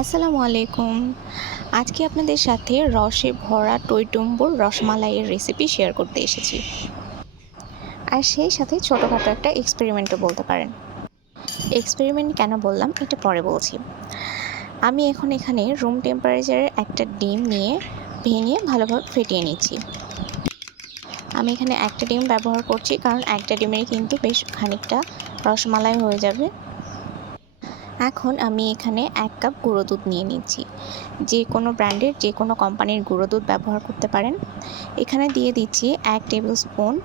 আসসালামু আলাইকুম। আজকে আপনাদের সাথে রসে ভরা টইটুম্বুর রসমালাইয়ের রেসিপি শেয়ার করতে এসেছি। আর সেই সাথে ছোটোখাটো একটা এক্সপেরিমেন্টও বলতে পারেন। এক্সপেরিমেন্ট কেন বললাম? এটা পরে বলছি। আমি এখন এখানে রুম টেম্পারেচারের একটা ডিম নিয়ে ভেঙে ভালোভাবে ফেটিয়ে নিচ্ছি। আমি এখানে একটা ডিম ব্যবহার করছি, কারণ একটা ডিমের কিন্তু বেশ খানিকটা রসমালাই হয়ে যাবে। এখন আমি এখানে এক কাপ গুঁড়ো দুধ নিয়ে নিচ্ছি। যে কোনো ব্র্যান্ডের যে কোনো কোম্পানির গুঁড়ো দুধ ব্যবহার করতে পারেন। এখানে দিয়ে দিচ্ছি এক টেবিল স্পুন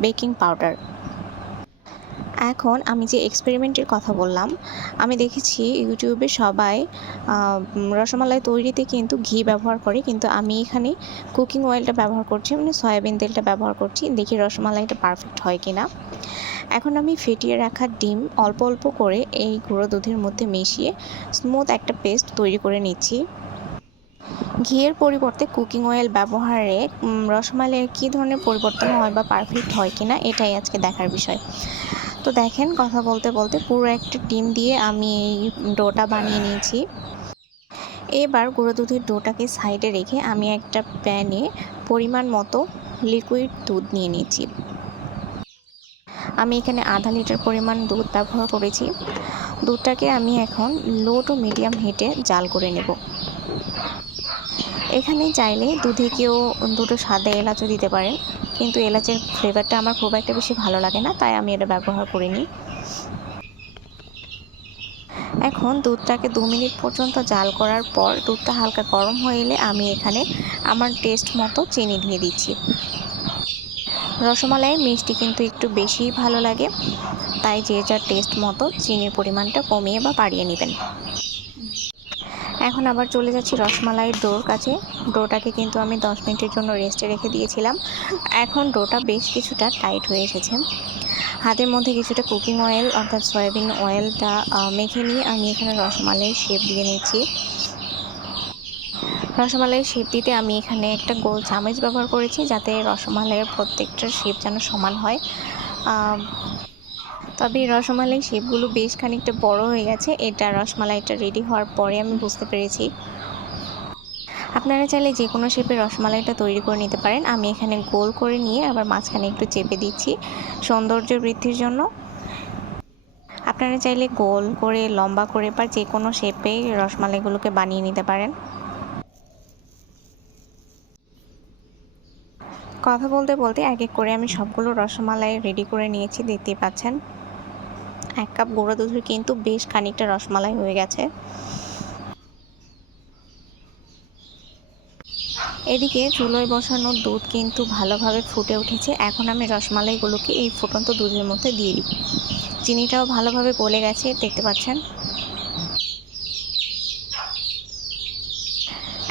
বেকিং পাউডার। এখন আমি যে এক্সপেরিমেন্টের কথা বললাম, আমি দেখেছি ইউটিউবে সবাই রসমালাই তৈরিতে কিন্তু ঘি ব্যবহার করে, কিন্তু আমি এখানে কুকিং অয়েলটা ব্যবহার করছি মানে সয়াবিন তেলটা ব্যবহার করছি, দেখি রসমালাইটা পারফেক্ট হয় কি না এখন আমি ফেটিয়ে রাখা ডিম অল্প অল্প করে এই গুঁড়ো দুধের মধ্যে মিশিয়ে স্মুথ একটা পেস্ট তৈরি করে নিচ্ছি। ঘিয়ের পরিবর্তে কুকিং অয়েল ব্যবহারে রসমালাইয়ের কী ধরনের পরিবর্তন হয় বা পারফেক্ট হয় কিনা, এটাই আজকে দেখার বিষয়। তো দেখেন কথা বলতে বলতে পুরো একটা ডিম দিয়ে আমি এই ডোটা বানিয়ে নিয়েছি। এবার গুঁড়ো দুধের ডোটাকে সাইডে রেখে আমি একটা প্যানে পরিমাণ মতো লিকুইড দুধ নিয়ে নিয়েছি। আমি এখানে আধা লিটার পরিমাণ দুধ ব্যবহার করেছি। দুধটাকে আমি এখন লো টু মিডিয়াম হিটে জাল করে নেব। এখানে চাইলে দুধে কেউ দুটো সাদা এলাচও দিতে পারেন। কিন্তু এলাচের ফ্লেভারটা আমার খুব একটা বেশি ভালো লাগে না, তাই আমি এটা ব্যবহার করিনি। এখন দুধটাকে দু মিনিট পর্যন্ত জাল করার পর দুধটা হালকা গরম হয়ে এলে আমি এখানে আমার টেস্ট মতো চিনি দিয়ে দিচ্ছি। রসমালাইয়ের মিষ্টি কিন্তু একটু বেশিই ভালো লাগে, তাই যে যার টেস্ট মতো চিনির পরিমাণটা কমিয়ে বা বাড়িয়ে নেবেন। এখন আবার চলে যাচ্ছি রসমালাইয়ের ডোর কাছে। ডোটাকে কিন্তু আমি দশ মিনিটের জন্য রেস্টে রেখে দিয়েছিলাম। এখন ডোটা বেশ কিছুটা টাইট হয়ে এসেছে। হাতের মধ্যে কিছুটা কুকিং অয়েল অর্থাৎ সয়াবিন অয়েলটা মেখে নিয়ে আমি এখানে রসমালাইয়ের শেপ দিয়ে নিচ্ছি। রসমালাইয়ের শেপ দিতে আমি এখানে একটা গোল চামচ ব্যবহার করেছি যাতে রসমালাইয়ের প্রত্যেকটার শেপ যেন সমান হয়। তবে এই রসমালাই শেপগুলো বেশ খানিকটা বড় হয়ে গেছে। এটা রসমালাইটা রেডি হওয়ার পরে আমি বুঝতে পেরেছি। আপনারা চাইলে যে কোনো শেপের রসমালাইটা তৈরি করে নিতে পারেন। আমি এখানে গোল করে নিয়ে আবার মাঝখানে একটু চেপে দিচ্ছি সৌন্দর্য বৃদ্ধির জন্য। আপনারা চাইলে গোল করে, লম্বা করে বা যে কোনো শেপে রসমালাইগুলোকে বানিয়ে নিতে পারেন। কথা বলতে বলতে এক এক করে আমি সবগুলো রসমালাই রেডি করে নিয়েছি, দেখতেই পাচ্ছেন। এক কাপ গুঁড়ো দুধের কিন্তু বেশ খানিকটা রসমালাই হয়ে গেছে। এদিকে চুলোয় বসানো দুধ কিন্তু ভালোভাবে ফুটে উঠেছে। এখন আমি রসমালাইগুলোকে এই ফুটন্ত দুধের মধ্যে দিয়ে দিব। চিনিটাও ভালোভাবে গলে গেছে, দেখতে পাচ্ছেন?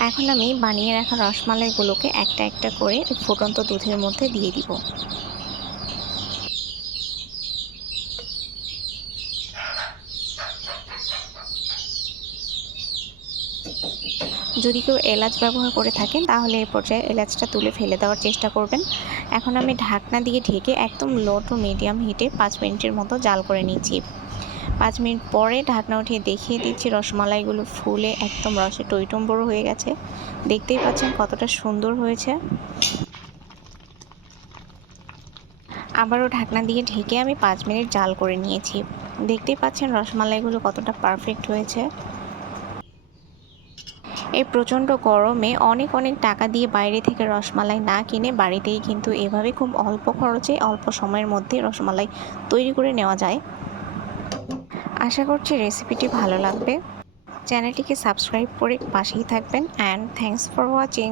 এখন আমি বানিয়ে রাখা রসমালাইগুলোকে একটা একটা করে ফুটন্ত দুধের মধ্যে দিয়ে দিব। যদি কেউ এলাচ ব্যবহার করে থাকেন, তাহলে এই পর্যায়ে এলাচটা তুলে ফেলে দেওয়ার চেষ্টা করবেন। এখন আমি ঢাকনা দিয়ে ঢেকে একদম লো টু মিডিয়াম হিটে পাঁচ মিনিটের মতো জাল করে নিচ্ছি। পাঁচ মিনিট পরে ঢাকনা উঠিয়ে দেখিয়ে দিচ্ছি, রসমালাইগুলো ফুলে একদম রসে টইটম্বর হয়ে গেছে। দেখতেই পাচ্ছেন কতটা সুন্দর হয়েছে। আবারও ঢাকনা দিয়ে ঢেকে আমি পাঁচ মিনিট জাল করে নিয়েছি। দেখতেই পাচ্ছেন রসমালাইগুলো কতটা পারফেক্ট হয়েছে। এই প্রচণ্ড গরমে অনেক অনেক টাকা দিয়ে বাইরে থেকে রসমালাই না কিনে বাড়িতেই কিন্তু এভাবে খুব অল্প খরচে, অল্প সময়ের মধ্যে রসমালাই তৈরি করে নেওয়া যায়। আশা করছি রেসিপিটি ভালো লাগবে। চ্যানেলটিকে সাবস্ক্রাইব করে পাশেই থাকবেন অ্যান্ড থ্যাংকস ফর ওয়াচিং